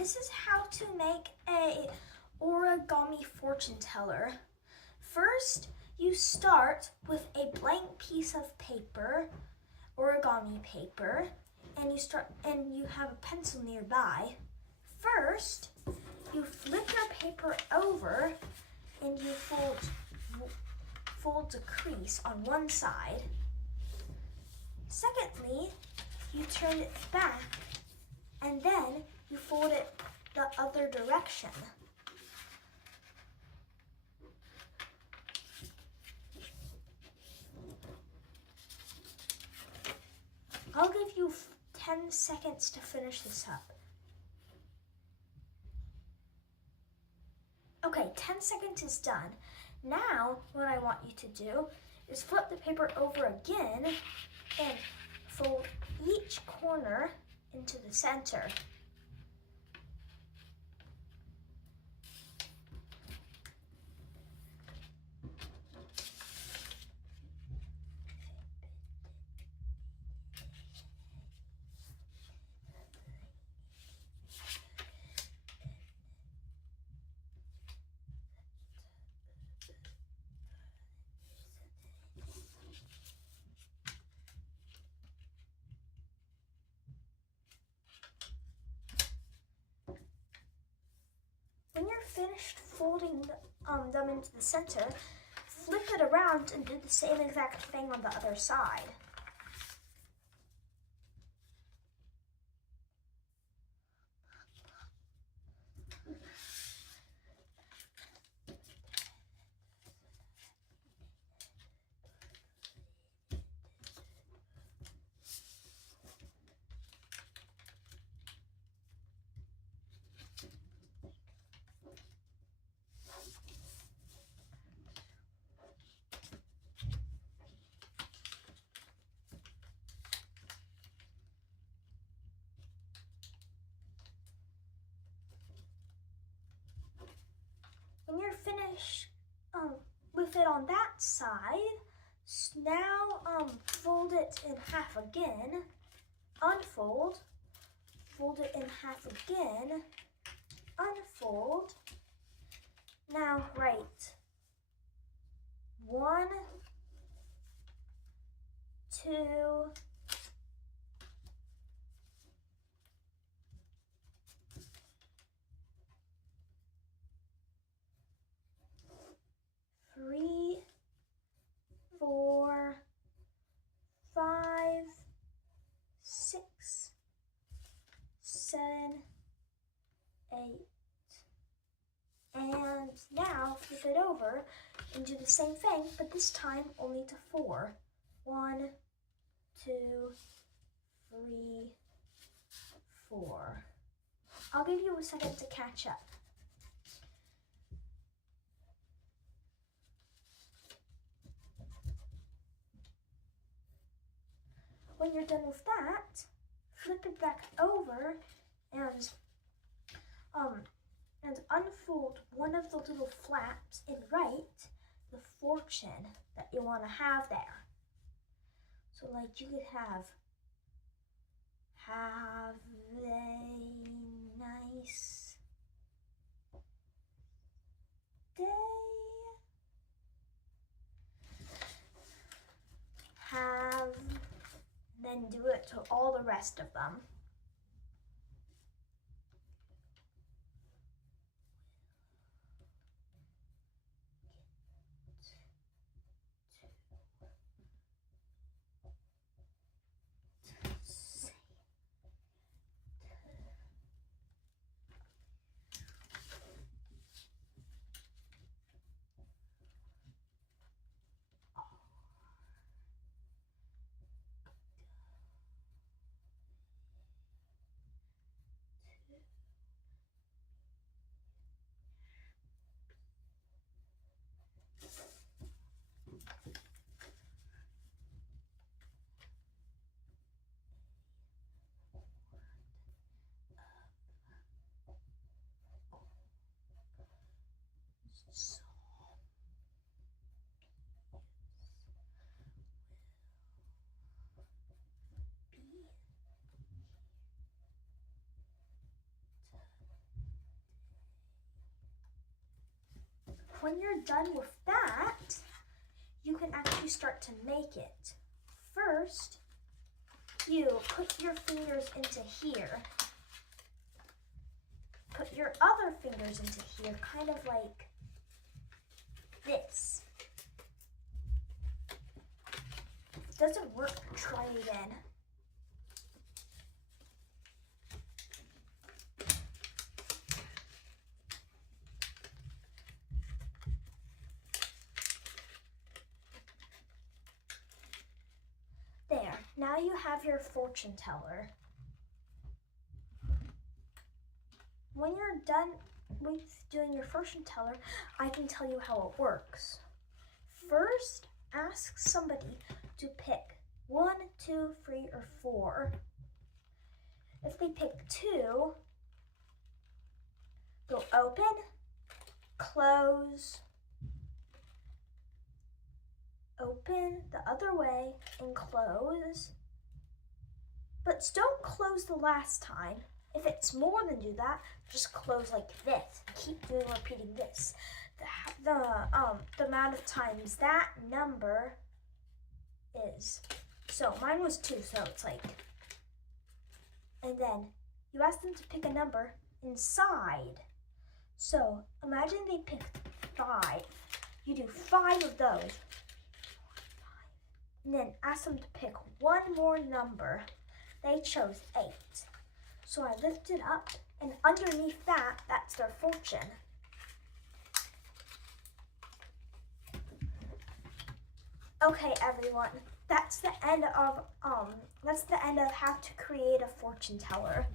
This is how to make a origami fortune teller. First, you start with a blank piece of paper, origami paper, and you have a pencil nearby. First, you flip your paper over and you fold a crease on one side. Secondly, you turn it back and then you fold it the other direction. I'll give you 10 seconds to finish this up. Okay, 10 seconds is done. Now, what I want you to do is flip the paper over again and fold each corner into the center. When you're finished folding them into the center, flip it around and do the same exact thing on the other side. When you're finished with it on that side, now fold it in half again, unfold, fold it in half again, unfold. Now write 1, 2, 3, 4, 5, 6, 7, 8. And now flip it over and do the same thing, but this time only to 4. 1, 2, 3, 4. I'll give you a second to catch up. When you're done with that, flip it back over and unfold one of the little flaps and write the fortune that you want to have there. So like you could have a nice day. Then do it to all the rest of them. when you're done with that, you can actually start to make it. First, you put your fingers into here. Put your other fingers into here, kind of like this. If it doesn't work, try again. There, now you have your fortune teller. When you're done with doing your fortune teller, I can tell you how it works. First, ask somebody to pick 1, 2, 3, or 4. If they pick 2, go open, close, open the other way, and close. But don't close the last time. If it's more than do that, just close like this. Keep doing repeating this. The amount of times that number is. So mine was 2, so it's like. And then you ask them to pick a number inside. So imagine they picked 5. You do 5 of those. And then ask them to pick one more number. They chose 8. So I lift it up, and underneath that, that's their fortune. Okay, everyone, that's the end of how to create a fortune teller.